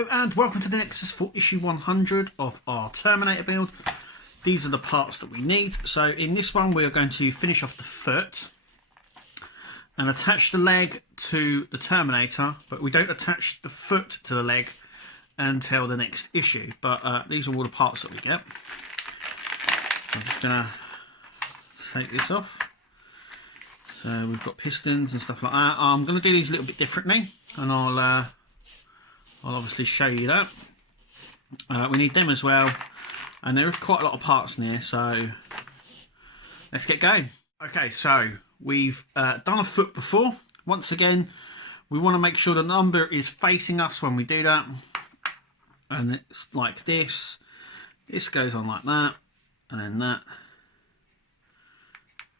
Hello and welcome to the Nexus for issue 100 of our Terminator build. These are the parts that we need. So in this one we are going to finish off the foot and attach the leg to the Terminator, but we don't attach the foot to the leg until the next issue. But these are all the parts that we get. So I'm just going to take this off. So we've got pistons and stuff like that. I'm going to do these a little bit differently, and I'll obviously show you that. We need them as well, and there is quite a lot of parts in here, so let's get going. Okay, so we've done a foot before. Once again, we want to make sure the number is facing us when we do that, and it's like this. This goes on like that, and then that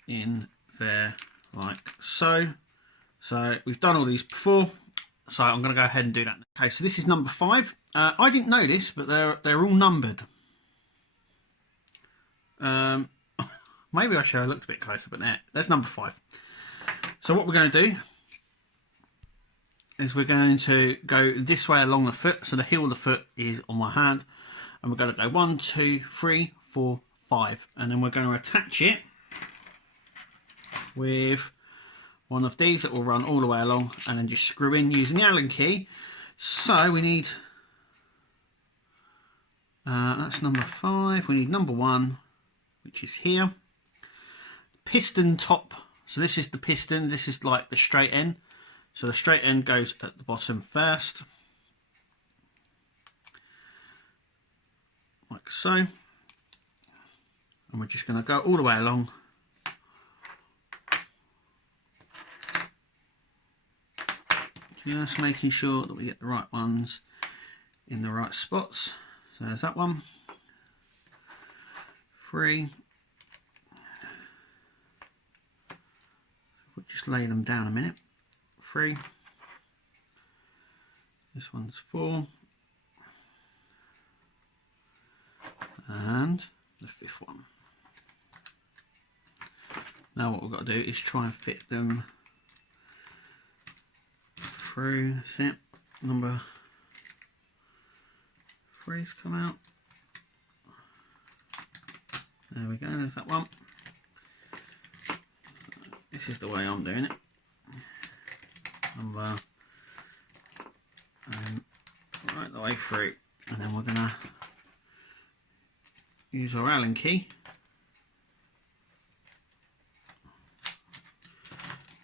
in there like so. So we've done all these before, so I'm going to go ahead and do that. Okay, so this is number 5. I didn't know this, but they're all numbered. Maybe I should have looked a bit closer, but that's number 5. So what we're going to do is we're going to go this way along the foot. So the heel of the foot is on my hand, and we're going to go 1, 2, 3, 4, 5, and then we're going to attach it with one of these that will run all the way along, and then just screw in using the Allen key. So we need that's number 5. We need number 1, which is here. Piston top. So this is the piston. This is like the straight end. So the straight end goes at the bottom first, like so. And we're just going to go all the way along. Just making sure that we get the right ones in the right spots. So there's that one. 3. We'll just lay them down a minute. 3. This one's 4. And the 5th one. Now what we've got to do is try and fit them through. That's it. Number 3's come out. There we go, there's that one. This is the way I'm doing it. Right the way through, and then we're gonna use our Allen key.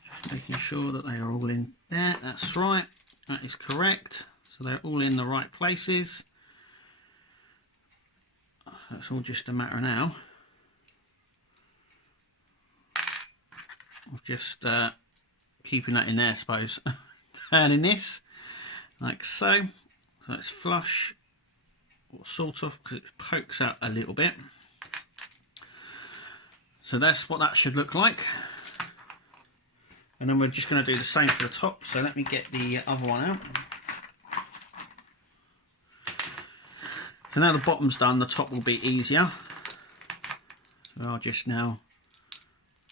Just making sure that they are all in there. That's right, that is correct. So they're all in the right places. It's all just a matter now of just keeping that in there, I suppose. Turning this like so. So it's flush, or sort of, because it pokes out a little bit. So that's what that should look like. And then we're just going to do the same for the top. So let me get the other one out. So now the bottom's done, the top will be easier. So I'll just now,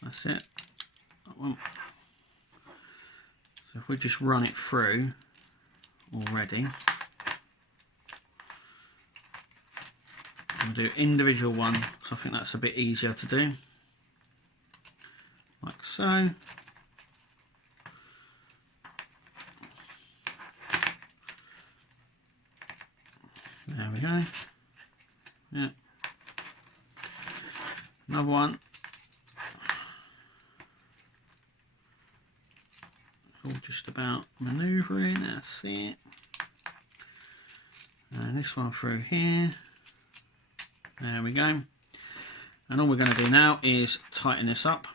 that's it, that one. So if we just run it through already, I'll do individual one, because I think that's a bit easier to do. Like so. There we go. Yeah. Another one. It's all just about manoeuvring. That's it. And this one through here. There we go. And all we're going to do now is tighten this up.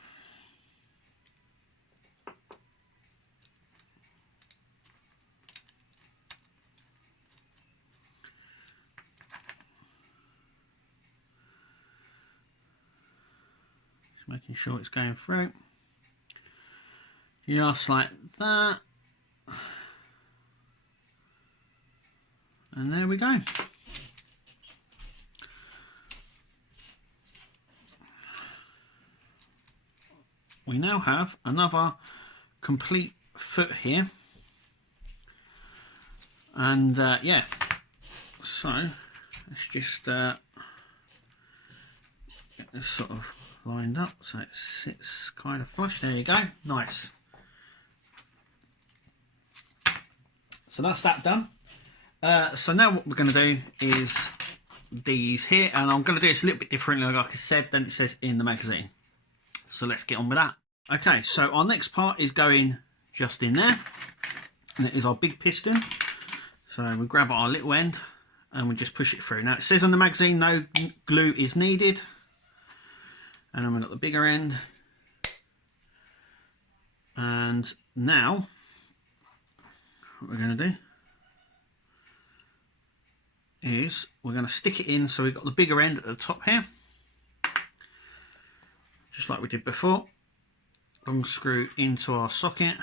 Making sure it's going through, just like that, and there we go. We now have another complete foot here, And yeah, so let's just get this sort of lined up so it sits kind of flush. There you go, nice. So that's that done. So now what we're going to do is these here, and I'm going to do this a little bit differently, like I said, than it says in the magazine. So let's get on with that. Okay, so our next part is going just in there, and it is our big piston. So we grab our little end and we just push it through. Now it says on the magazine no glue is needed, and then we've got the bigger end. And now what we're going to do is we're going to stick it in, so we've got the bigger end at the top here, just like we did before. Long screw into our socket,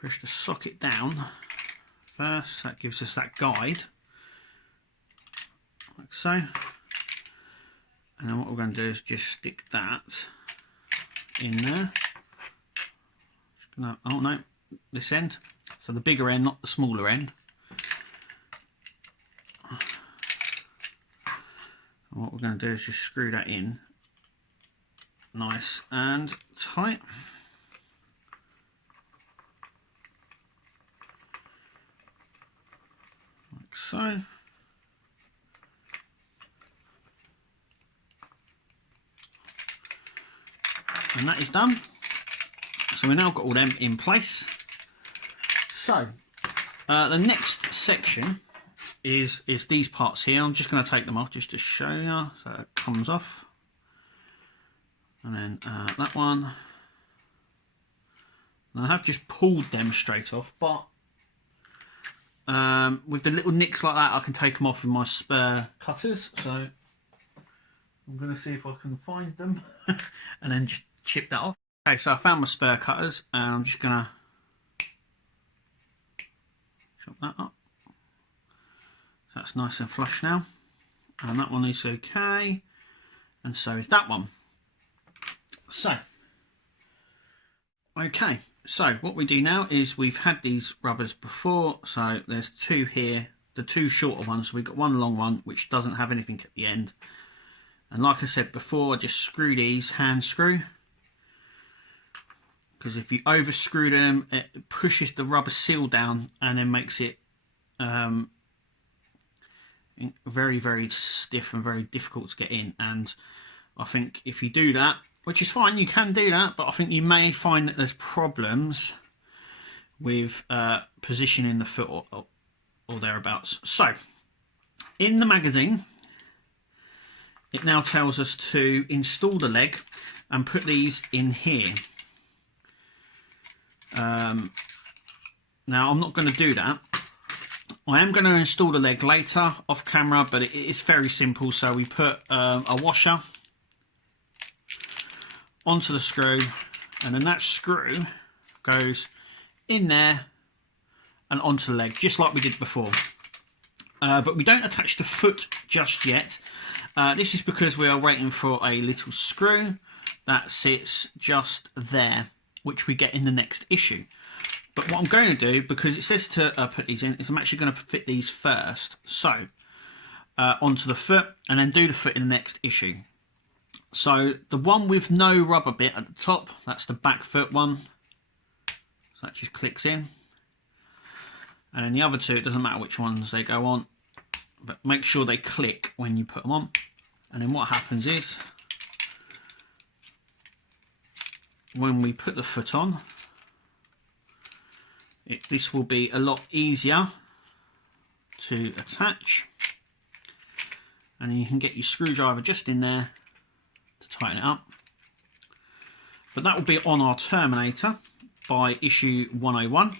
push the socket down first, that gives us that guide, like so. And then what we're going to do is just stick that in there. Just gonna, oh no, this end, so the bigger end, not the smaller end. And what we're going to do is just screw that in nice and tight. Like so. And that is done. So we've now got all them in place. So the next section is these parts here. I'm just going to take them off just to show you. So it comes off, and then that one. And I have just pulled them straight off, but with the little nicks like that, I can take them off with my spare cutters. So I'm going to see if I can find them and then just chip that off. Okay, so I found my spare cutters, and I'm just going to chop that up. So that's nice and flush now, and that one is okay, and so is that one. So okay, so what we do now is we've had these rubbers before, so there's two here, the two shorter ones. So we've got one long one which doesn't have anything at the end, and like I said before, I just screw these, hand screw, because if you over screw them it pushes the rubber seal down and then makes it very, very stiff and very difficult to get in. And I think if you do that, which is fine, you can do that, but I think you may find that there's problems with positioning the foot or thereabouts. So in the magazine it now tells us to install the leg and put these in here. Now I'm not going to do that. I am going to install the leg later off camera, but it's very simple. So we put a washer onto the screw, and then that screw goes in there and onto the leg, just like we did before. But we don't attach the foot just yet. This is because we are waiting for a little screw that sits just there, which we get in the next issue. But what I'm going to do, because it says to put these in, is I'm actually going to fit these first. So onto the foot, and then do the foot in the next issue. So the one with no rubber bit at the top, that's the back foot one. So that just clicks in. And then the other two, it doesn't matter which ones they go on, but make sure they click when you put them on. And then what happens is, when we put the foot on, this will be a lot easier to attach, and you can get your screwdriver just in there to tighten it up. But that will be on our Terminator by issue 101.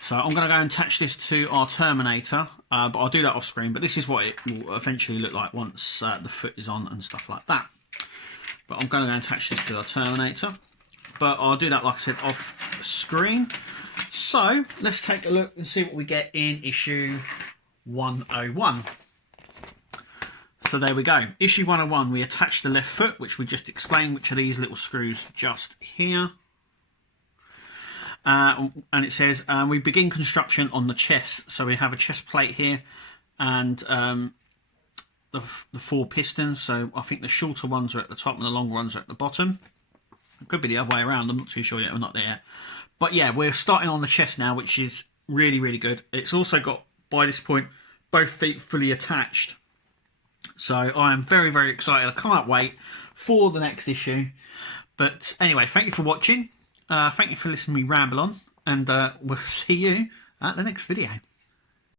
So I'm going to go and attach this to our Terminator, but I'll do that off screen. But this is what it will eventually look like once the foot is on and stuff like that. But I'm going to go and attach this to our Terminator, but I'll do that, like I said, off screen. So let's take a look and see what we get in issue 101. So there we go, issue 101. We attach the left foot, which we just explained, which are these little screws just here. and it says we begin construction on the chest. So we have a chest plate here, and the 4 pistons. So I think the shorter ones are at the top and the longer ones are at the bottom. It could be the other way around. I'm not too sure yet. We're not there yet. But yeah, we're starting on the chest now, which is really, really good. It's also got, by this point, both feet fully attached. So I am very, very excited. I can't wait for the next issue. But anyway, thank you for watching. Thank you for listening to me ramble on. And we'll see you at the next video.